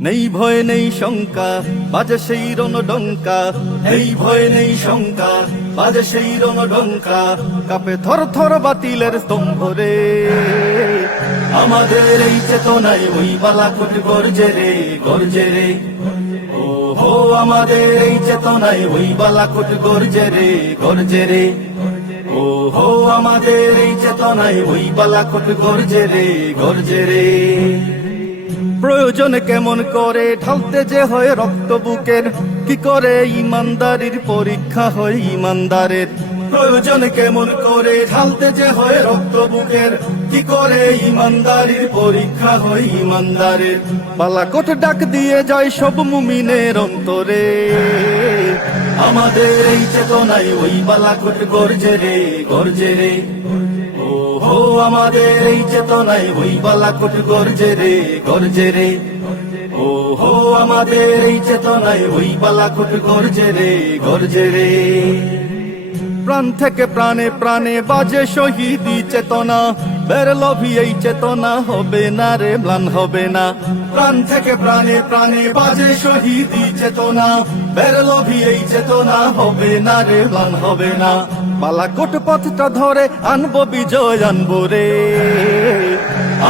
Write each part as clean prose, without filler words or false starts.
নেই ভয় নেই শঙ্কা বাজে সেই রণডঙ্কা, নেই ভয় নেই শঙ্কা বাজে সেই রণডঙ্কা, কাঁপে থর থর বাতিলের স্তম্ভ রে। আমাদের এই চেতনায় ওই বালাকোট গর্জে রে, গর্জে রে। ও হো আমাদের এই চেতনায় ওই বালাকোট গর্জে রে, গর্জে রে। ও হো আমাদের এই চেতনায় ওই বালাকোট গর্জে রে, গর্জে রে। প্রয়োজন কেমন করে ঢালতে যে হয় রক্ত বুকের, কি করে ইমানদারির পরীক্ষা হয় ইমানদারের। প্রয়োজন কেমন করে ঢালতে যে হয় রক্ত বুকের, কি করে ইমানদারির পরীক্ষা হয় ইমানদারের। বালাকোট ডাক দিয়ে যায় সব মুমিনের অন্তরে, আমাদের এই চেতনায় ওই বালাকোট গর্জে রে, গর্জে রে। ও হো আমাদের এই চেতনায় ওই বালাকোট গর্জে রে, গর্জে রে। ও হো আমাদের এই চেতনায় ওই বালাকোট গর্জে রে, গর্জে রে। প্রাণ থেকে প্রাণে প্রাণে বাজে শহীদি চেতনা, বেরলভি এই চেতনা হবে না রে, ম্লান হবে না। প্রাণ থেকে প্রাণে প্রাণে বাজে শহীদি চেতনা, বেরলভি এই চেতনা হবে না রে, ম্লান হবে না। বালাকোট পথটা ধরে আনবো বিজয়, আনবো রে।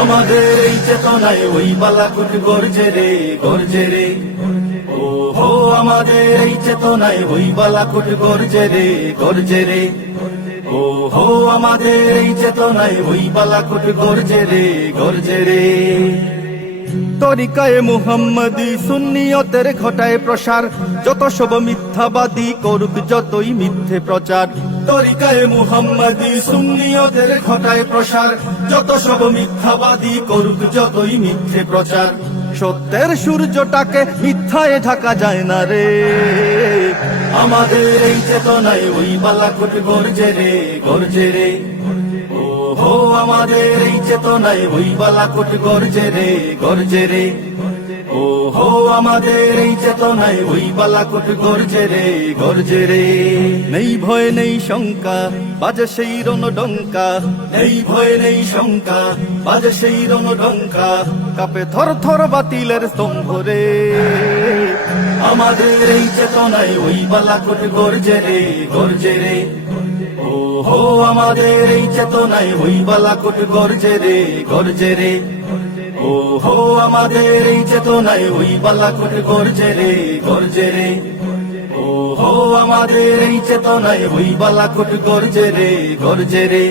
আমাদের এই চেতনায় ওই বালাকোট গর্জে রে, গর্জে রে। ও হো আমাদের এই চেতনায় ওই বালাকোট গর্জে রে, গর্জে রে। ও হো আমাদের এই চেতনায় ওই বালাকোট গর্জে রে, গর্জে রে। তরিকায়ে মুহাম্মদী সুন্নিয়তের ঘটায় প্রসার, যত সব মিথ্যাবাদী করুক যতই মিথ্যে প্রচার। তরিকায়ে মুহাম্মদী সুন্নিয়তের ঘটায় প্রসার, যত সব মিথ্যাবাদী করুক যতই মিথ্যে প্রচার। সত্যের সূর্যটাকে মিথ্যায় ঢাকা যায় না রে, আমাদের এই চেতনায় ওই বালাকোট গর্জে রে, গর্জে রে। ও হো আমাদের এই চেতনায় ওই বালাকোট গর্জে রে, গর্জে রে। ও হো আমাদের এই চেতনায় ওই বালাকোট গর্জে রে, গর্জে রে। নেই ভয় নেই শঙ্কা বাজে সেই রণডঙ্কা, নেই ভয় নেই শঙ্কা বাজে সেই রণডঙ্কা, কাঁপে থর থর বাতিলের স্তম্ভ রে। আমাদের এই চেতনায় ওই বালাকোট গর্জে রে, গর্জে রে। ও হো আমাদের এই চেতনায় ওই বালাকোট গর্জে রে, গর্জে রে। ও হো আমাদের এই চেতনায় ওই বালাকোট গর্জে রে, গর্জে রে। ও হো আমাদের এই চেতনায় ওই বালাকোট গর্জে রে, গর্জে রে।